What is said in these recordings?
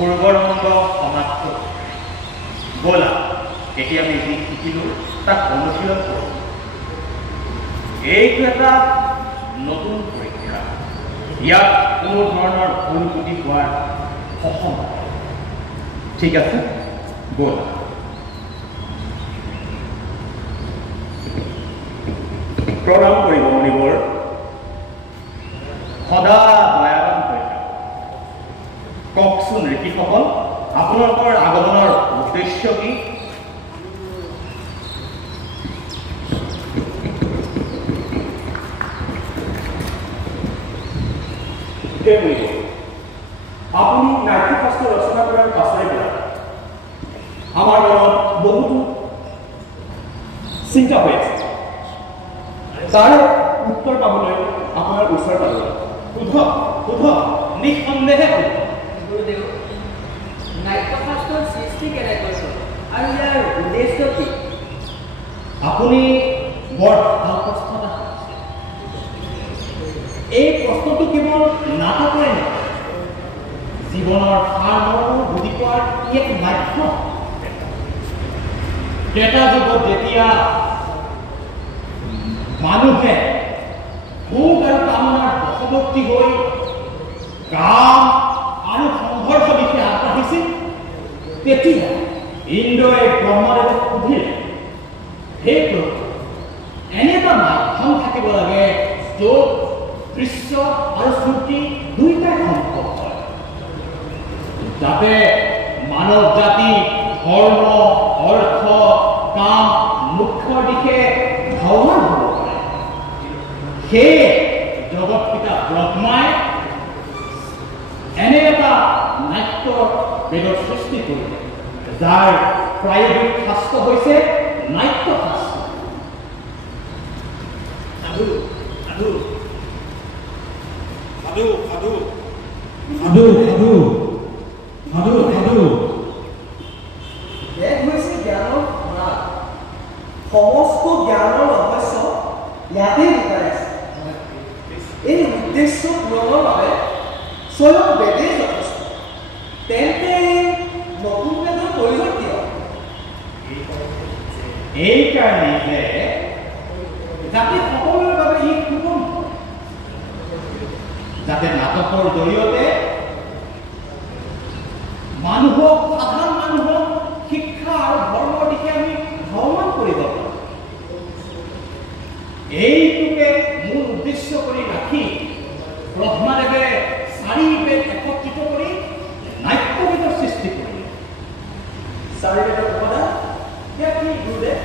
পূৰ্বৰংগ সমাপ্ত। ব'লা এতিয়া আমি যি শিকিলোঁ তাক অনুশীলন কৰোঁ। এইটো এটা নতুন পৰীক্ষা। ইয়াত কোনো ধৰণৰ ভুল ত্ৰুটি হোৱাৰ সক্ষম নহয়। ঠিক আছে, ব'লা। প্ৰণাম কৰিব মণিবৰ। সদা দয়াবান হৈ থাকক। কওকচোন ঋষিসকল, আপোনালোকৰ আগমনৰ উদ্দেশ্য কি? আপুনি নাট্যশাস্ত্ৰ ৰচনা কৰাৰ পাছৰে পৰা আমাৰ মনত বহুতো চিন্তা হৈ আছে। তাৰ উত্তৰ পাবলৈ আপোনাৰ ওচৰ পালোঁ। সোধক নিঃসন্দেহে গুৰুদেৱ, নাট্যশাস্ত্ৰৰ সৃষ্টি কেনেকৈ হ'ল আৰু ইয়াৰ উদ্দেশ্য কি? আপুনি বৰ ভাল প্ৰশ্ন এটা কৰিছে। এই প্ৰশ্নটো কেৱল নাটকৰে নহয়, জীৱনৰ সাৰমৰ্ম বুজি পোৱাৰ ই এক মাধ্যম। ত্ৰেতা যুগত যেতিয়া মানুহে ভোগ আৰু কামনাৰ বশৱৰ্তী হৈ কাম আৰু সংঘৰ্ষ দিশে আগবাঢ়িছিল, তেতিয়া ইন্দ্ৰই ব্ৰহ্মদেৱক সুধিলে, হে প্ৰভু, এনে এটা মাধ্যম থাকিব লাগে য'ত দৃশ্য আৰু শ্ৰুতি দুইটাই সম্ভৱ হয়, যাতে মানৱ জাতি ধৰ্ম, অৰ্থ, কাম, মুখ্যৰ দিশে ধাৱমান হ'ব পাৰে। সেয়ে জগত পিতা ব্ৰহ্মাই এনে এটা নাট্য বেদৰ সৃষ্টি কৰিলে, যাৰ প্ৰায়োগিক শাস্ত্ৰ হৈছে নাট্যশাস্ত্ৰ। সাধু সাধু সাধু সাধু সাধু সাধু সাধু সাধু বেদ হৈছে জ্ঞানৰ ভঁৰাল। সমস্ত জ্ঞানৰ ৰহস্য ইয়াতে লুকাই আছে। এই উদ্দেশ্য পূৰণৰ বাবে স্বয়ং বেদেই যথেষ্ট। তেন্তে নতুন বেদৰ প্ৰয়োজন কিয়? এইকাৰণে যে যাতে সকলোৰে বাবে ই সুগম হয়, যাতে নাটকৰ জৰিয়তে সাধাৰণ মানুহক শিক্ষা আৰু ধৰ্মৰ দিশে আমি ধাৱমান কৰিব পাৰোঁ। এইটোকে মূল উদ্দেশ্য কৰি ৰাখি ব্ৰহ্মাদেৱে 4 বেদ একত্ৰিত কৰি নাট্যবেদৰ সৃষ্টি কৰিলে। 4 বেদৰ উপাদান ইয়াত কি গুৰুদেৱ?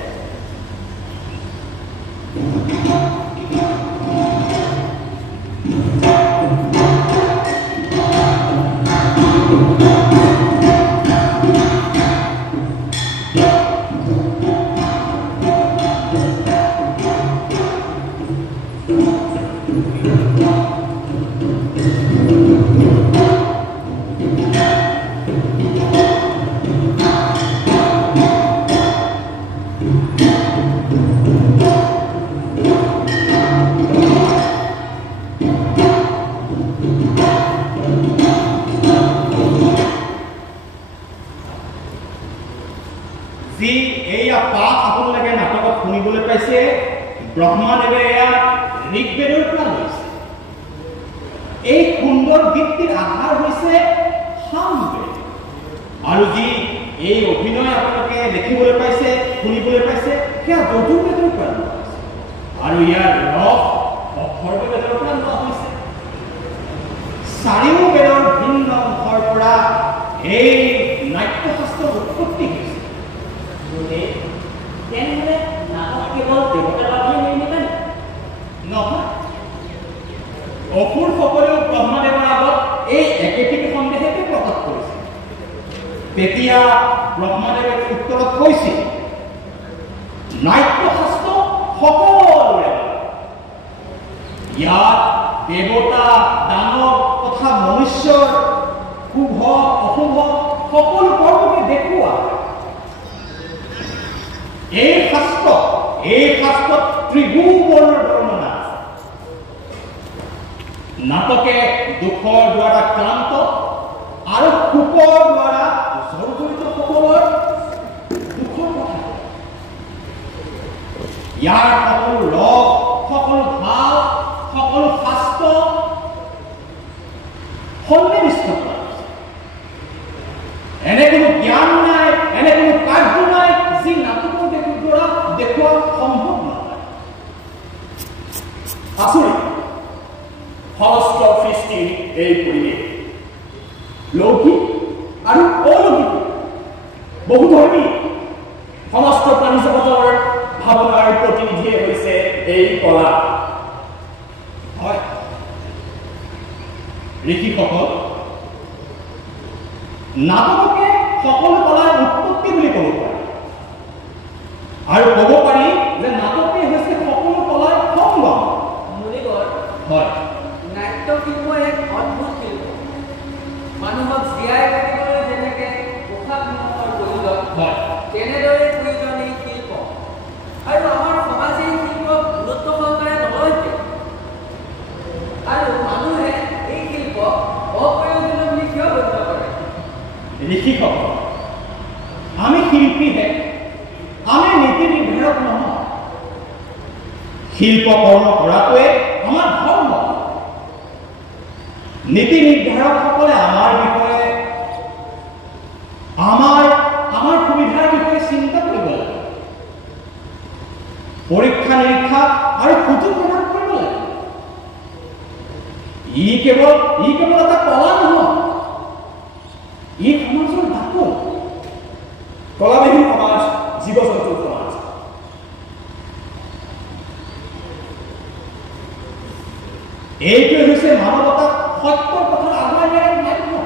যি এইয়া পাঠ আপোনালোকে নাটকত শুনিবলৈ পাইছে, ব্ৰহ্মাদেৱে এয়া ঋগ্বেদৰ পৰা লৈছে। এই সুন্দৰ গীতটিৰ আধাৰ হৈছে সামবেদ। আৰু যি এই অভিনয় আপোনালোকে দেখিবলৈ পাইছে, শুনিবলৈ পাইছে, সেয়া যজুৰ্বেদৰ পৰা লোৱা হৈছে। আৰু ইয়াৰ ৰস অথৰ্ববেদৰ পৰা লোৱা হৈছে। 4 বেদৰ ভিন্ন অংশৰ পৰা এই নাট্যশাস্ত্ৰৰ উৎপত্তি হৈছে। তেনেহ'লে নাটক কেৱল দেৱতাৰ বাবেহে নিৰ্মিত নহয়, অসুৰ সকলেও ব্ৰহ্মাদেৱৰ আগত এই একেটিকে সন্দেহকে প্ৰকাশ কৰিছিল। তেতিয়া ব্ৰহ্মাদেৱে উত্তৰত কৈছিল, নাট্যশাস্ত্ৰ সকলোৰে ইয়াত দেৱতা, দানৱ তথা মনুষ্যৰ শুভ অশুভ সকলো কৰ্মকে দেখুওৱা। এই শাস্ত্ৰত ত্ৰিভুৱনৰ বৰ্ণনা আছে। নাটকে দুখৰ দ্বাৰা ক্লান্ত আৰু সুখৰ ইয়াৰ সকলো ৰস, সকলো ভাৱ, সকলো শাস্ত্ৰ সন্নিৱিষ্ট কৰা হৈছে। এনে কোনো জ্ঞান নাই, এনে কোনো কাৰ্য নাই যি নাটকৰ দ্বাৰা দেখুওৱা সম্ভৱ নহয়। আচৰিত সমস্ত সৃষ্টিৰ এই পৰিৱেশ লৌকিক আৰু অলৌকিক বহুধৰ্মী সমস্ত প্ৰাণী জগতৰ ভাৱনাৰ প্ৰতিনিধিয়ে হৈছে এই কলা। হয় ঋষিসকল, নাটককে সকলো কলাৰ উৎপত্তি বুলি ক'ব পাৰি আৰু ক'ব পাৰি যে নাটকে হৈছে সকলো কলাৰ সংগম। মুনিগড় হয় নাট্য শিল্প এক অদ্ভুত শিল্প। মানুহক জীয়াই ৰাখিবলৈ যেনেকৈ পোষাক নিয়মৰ প্ৰয়োজন, হয় তেনেদৰে প্ৰয়োজন এই শিল্প। আৰু আমাৰ সমাজে এই শিল্পক গুৰুত্ব সহকাৰে নলয় কিয়? আৰু মানুহে এই শিল্পক অপ্ৰয়োজনীয় বুলি কিয় গণ্য কৰে? ঋষিসকল, আমি শিল্পীহে, আমি নীতি নিৰ্ধাৰক নহয়। শিল্প কৰ্ম কৰাটোৱে আমাৰ ধৰ্ম। নীতি নিৰ্ধাৰকসকলে আমাৰ বিষয়ে, আমাৰ সুবিধাৰ বিষয়ে চিন্তা কৰিব লাগে। পৰীক্ষা নিৰীক্ষা আৰু সুযোগ প্ৰদান কৰিব লাগে। ই কেৱল এটা কলা নহয়, ই সমাজৰ বাকল। কলাবিহীন সমাজ জীৱ জন্তুৰ সমাজ। এইটোৱে হৈছে মানৱতাক সত্যৰ পথত আগুৱাই নিয়াৰ মাধ্যম।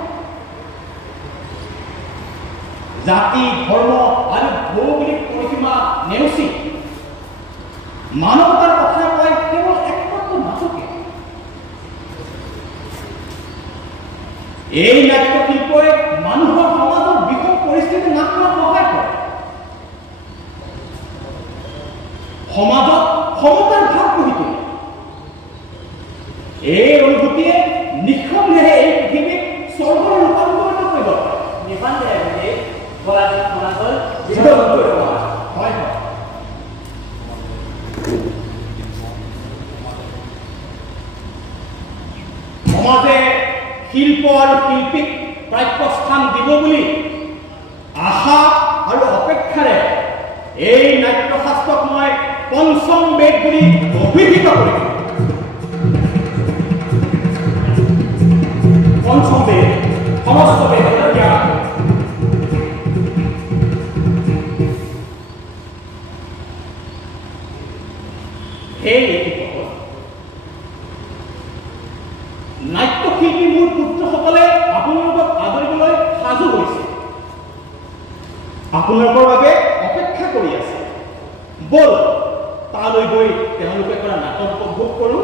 জাতি, ধৰ্ম আৰু ভৌগোলিক পৰিসীমা নেওচি মানৱতাৰ কথা কয় কেৱল একমাত্ৰ নাটকে। এই নাট্য শিল্পই মানুহৰ সমাজৰ বিষম পৰিস্থিতি নাশ কৰাত সহায় কৰে। সমাজত সমতাৰ ভাৱ গঢ়ি তোলে। এই অনুভূতিয়ে নিঃসন্দেহে এই পৃথিৱীক স্বৰ্গৰ ৰূপান্তৰিত কৰিব পাৰে। নিঃসন্দেহে কলাবিহীন সমাজ হ'ল জীৱ জন্তুৰ সমাজ। হয় হয় সমাজে শিল্প আৰু শিল্পীক প্ৰাপ্যস্থান দিব বুলি আশা আৰু অপেক্ষাৰে এই নাট্যশাস্ত্ৰক মই পঞ্চম বেদ বুলি অভিহিত কৰিছোঁ। পঞ্চম বেদ সমস্ত বেদৰ জ্ঞান। সেই ঋষিসকল, নাট্যশিল্পী মোৰ পুত্ৰসকলে আপোনালোকক আদৰিবলৈ সাজু হৈছে, আপোনালোকৰ বাবে অপেক্ষা কৰি আছে। ব'ল তালৈ গৈ তেওঁলোকে কৰা নাটক উপভোগ কৰোঁ।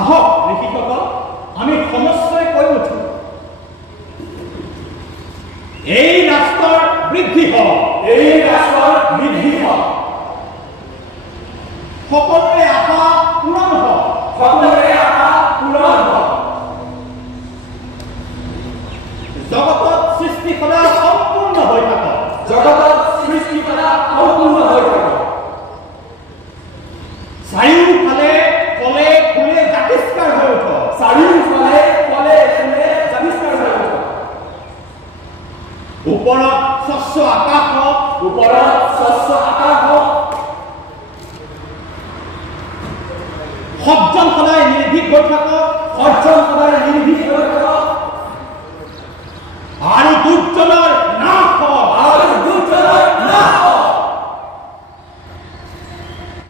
আহক ঋষিসকল, আমি সমস্যাই কৈ উঠো। এই ৰাষ্ট্ৰৰ বৃদ্ধি হওক, এই ৰাষ্ট্ৰৰ বৃদ্ধি হওক, সকলোৰে আশা পূৰণ হওক, সকলোৰে আশা পূৰণ হওক, জগতত সৃষ্টি সদায় সম্পূৰ্ণ হৈ থাকক, জগতত সৃষ্টি কৰা সম্পূৰ্ণ হৈ থাকক, চাৰিওফালে ফলে ফুলে জাতিষ্কাৰ হৈ উঠক, চাৰিওফালে ফলে ফুলে জাতিষ্কাৰ হৈ উঠক, ওপৰত স্বচ্ছ আকাশ হওক, ওপৰত স্বচ্ছ আকাশ হওক, সজ্জন সদায়